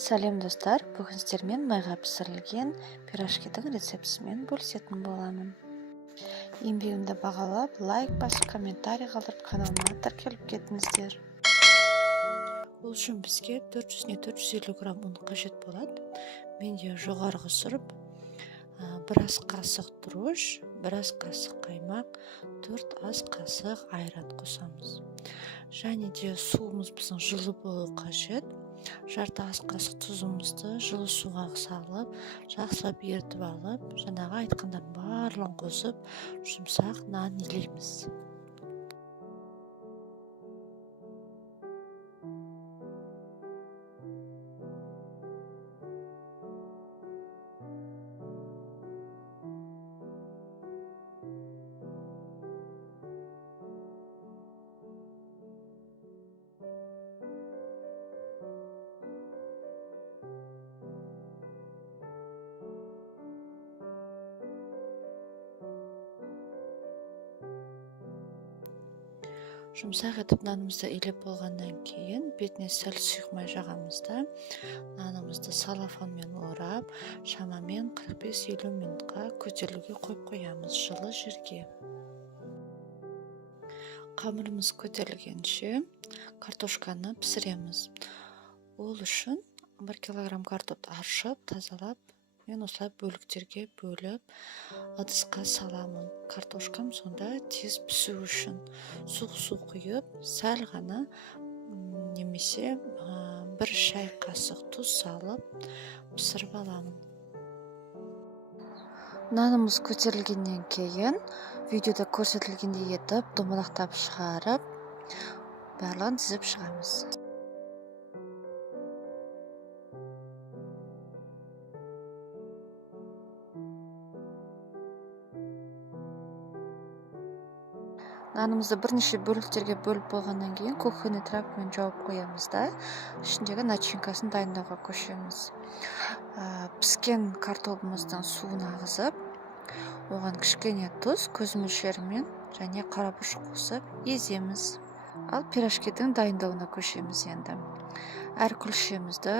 Сәлем достар, бүгін сіздермен майға пісірілген пирожкидің рецептісімен бөлісетін боламын. Еңбегімді бағалап, лайк басып, комментарий қалдырып, каналыма тіркеліп кетіңіздер. Ол үшін бізге 400-450 грамм ұн қажет болады. Менде жоғарғы сұрып, бір ас қасық тұрыш, бір ас қасық қаймақ, 4 ас қасық айран қосамыз. Және де суымыз біздің жылы болуы қажет. Жарты ас қасық тұзымызды жылы суға салып, жақсылап ерітіп алып, жаңағы айтқандардың барлығын қосып, жұмсақ нан илейміз. Жұмсақ етіп нанымызды илеп болғаннан кейін бетіне сәл сұйық жағамыз да нанымызды салафонмен орап, шамамен 45-50 минутқа көтерілуге қойып қоямыз жылы жерге. Қамырымыз көтерілгенше картошканы пісіреміз. Ол үшін 1 килограмм картопты аршып, тазалап, мен осылай бөліктерге бөліп, ыдысқа саламын. Картошкам сонда тез пісу үшін су құйып, сәл ғана немесе 1 шай қасық тұз салып пісіріп аламын. Нанымыз көтерілгеннен кейін видеода көрсетілгендей етіп домалақтап шығарып, барлығын тізіп шығамыз. Нанымызды бірнеше бөліктерге бөліп болғаннан кейін кухонный тряпкамен жауып қоямыз да, ішіндегі начинкасын дайындауға көшеміз. Піскен картопымыздың суын ағызып, оған кішкене тұз, көз мөлшерімен және қарабұрыш қосып еземіз. Ал пирожкидің дайындауына көшеміз енді. Әр күлшемізді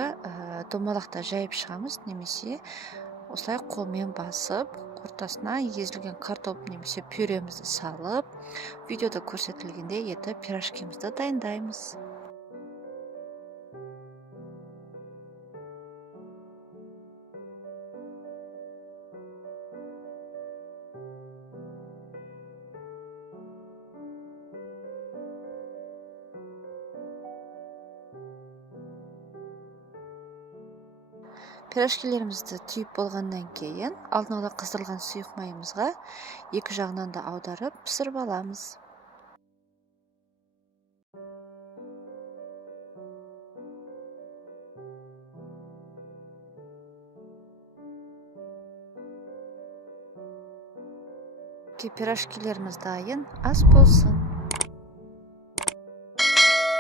домалақта жайып шығамыз, немесе осылай қолмен басып, ортасына езілген картоп немесе пюремізді салып, видеода көрсетілгендей етіп пирожкимізді дайындаймыз. Пирожкилерімізді түйіп болғаннан кейін алдын ала қыздырылған сұйық майымызға екі жағынан да аударып пісіріп аламыз. Пирожкилеріміз дайын, ас болсын.